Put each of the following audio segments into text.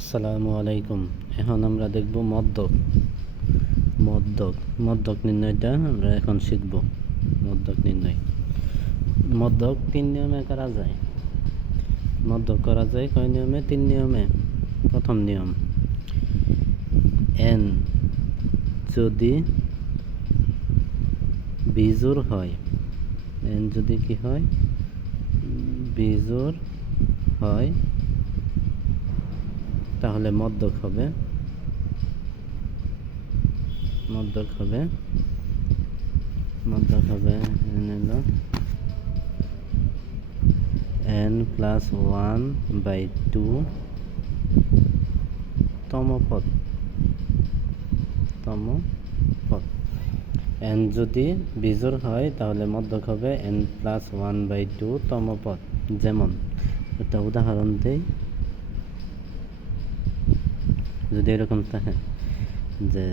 আসসালামু আলাইকুম। এখন আমরা দেখব মদ্যক। মদ্যক নির্ণয়টা আমরা এখন শিখব। মদ্যক নির্ণয়। মদ্যক 3 নিয়মে করা যায়। মদ্যক করা যায় কয় নিয়মে? 3 নিয়মে। প্রথম নিয়ম, n যদি বিজোড় হয়, n যদি কি হয়? বিজোড় হয়, তাহলে মদ্যক হবে n+1/2 তম পদ। n যদি বিজোড় হয় তাহলে মদ্যক হবে n+1/2 তম পদ। যেমন একটা উদাহরণ দেই, যদি এরকম থাকে যে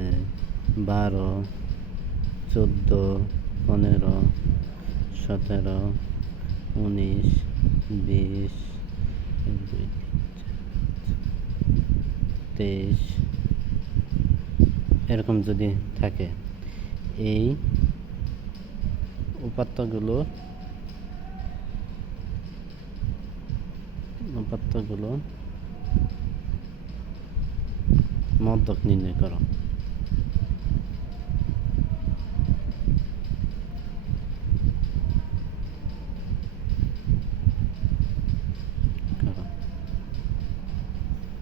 12, 14, 15, 17, 19, 20, 23 এরকম যদি থাকে, এই উপাত্তগুলো মদ্যক নির্ণয় করো।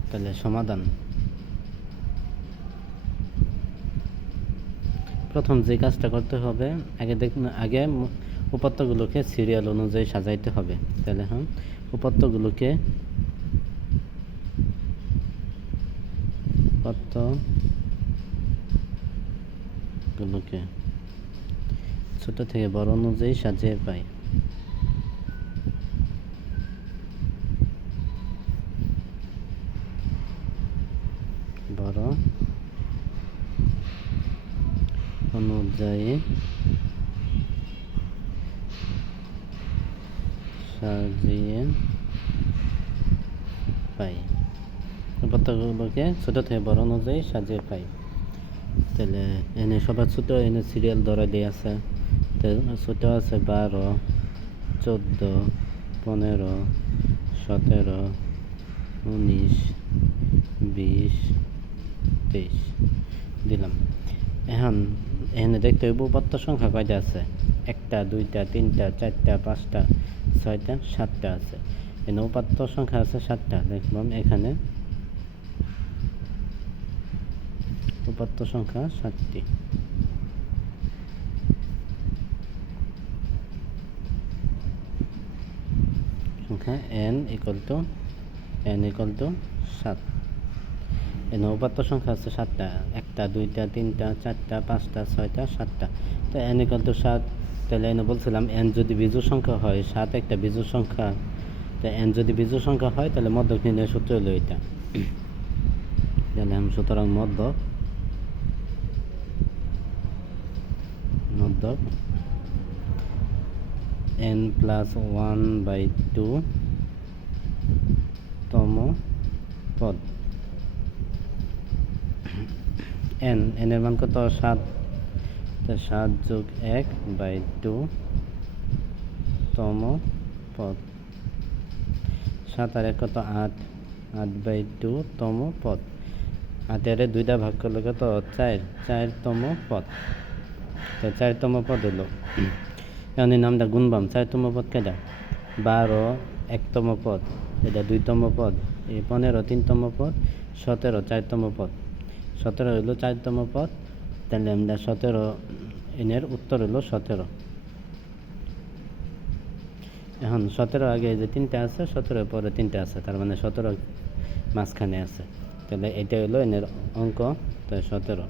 তাহলে সমাধান, প্রথম যে কাজটা করতে হবে, আগে উপাত্তগুলোকে সিরিয়াল অনুযায়ী সাজাইতে হবে। তাহলে উপাত্তগুলোকে ছোট থেকে বড় অনুযায়ী সাজিয়ে পাই। বড় অনুযায়ী সাজিয়ে পাই। উপাত্তগুলোকে ছোট থেকে বড় অনুযায়ী সাজিয়ে পাই। তাহলে এনে সবার ছোট, এনে সিরিয়াল ধরা দিয়ে আছে। ছোট আছে 12, 14, 15, 17, 19, 20, 23 দিলাম। এখানে দেখতে হইব উপাত্ত সংখ্যা কয়টা আছে। 1টা, 2টা, 3টা, 4টা, 5টা, 6টা, 7টা আছে। এখানে উপাত্ত সংখ্যা আছে 7টা। দেখলাম এখানে উপাত্ত সংখ্যা 7টি। সংখ্যা n = 7। এখানে উপাত্ত সংখ্যা আছে 7টা। 1টা, 2টা, 3টা, 4টা, 5টা, 6টা, 7টা। তো n = 7। তাহলে এনে বলছিলাম n যদি বিজোড় সংখ্যা হয়, 7 একটা বিজোড় সংখ্যা। তো n যদি বিজোড় সংখ্যা হয় তাহলে মদ্যক নির্ণয়ের সূত্র হলো এটা। তাহলে সুতরাং মদ্যক n+1/2 তম পদ। n এর মান কত? 7। 7 + 1/2 তম পদ। 7 আর 1 কত? 8। 8/2 তম পদ। 8 এর 2টা ভাগ করলে কত? 4। 4তম পদ। 4তম পদ হলো। এখন এই নামটা গুনবাম। 4তম পদ কেটা? 12 1তম পদ, এটা 2তম পদ। এই 15 3তম পদ, 17 4তম পদ। 17 হলো 4তম পদ। তাহলে আমরা 17, এর উত্তর হলো 17। এখন 17 আগে যে 3টা আছে, 17 পরে 3টা আছে, তার মানে 17 মাঝখানে আছে। তাহলে এটা হলো এর অঙ্ক। তাই 17।